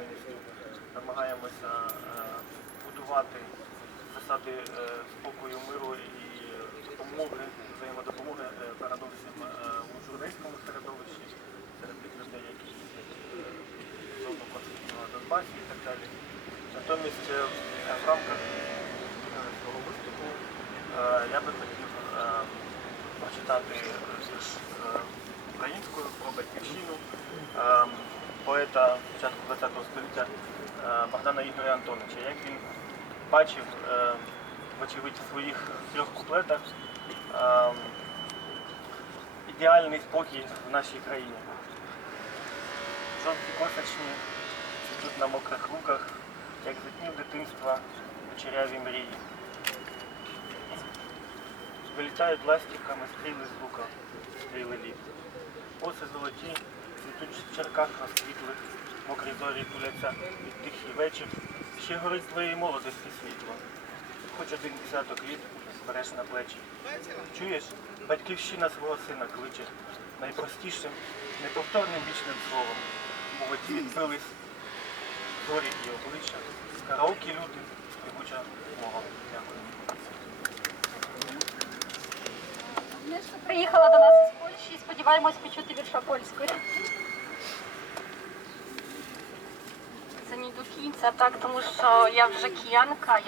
діяльністю намагаємося е, будувати засади е, спокою, миру і допомоги, взаємодопомоги, е, передовсім у журналістському середовищі, серед тих людей, які зону конфлікту на Донбасі і так далі. Натомість в рамках свого виступу я би хотів прочитати поета початку ХХ століття е, Богдана Ігоря Антоновича. Як він бачив, е, вочевидь, в своїх трьох куплетах е, ідеальний спокій в нашій країні. Жовті косочні цвітуть на мокрих руках, як днів дитинства вечеряві мрії. Вилітають ластівками стріли з лука, стріли літ. Оси золоті, цвітуть в черках розквітлих, мокрі зорі туляться від тихий вечір. Ще горить твоєї молодості світло. Хоч один десяток літ збереш на плечі. Чуєш, батьківщина свого сина кличе найпростішим, неповторним вічним словом. У воді відбились зорі і обличчя, караокі люди, співуча мова. Дякую. Приїхала до нас із Польщі і сподіваємось почути вірша польською. do Kińca, tak, to muszę, ja w rzeki Janka, ja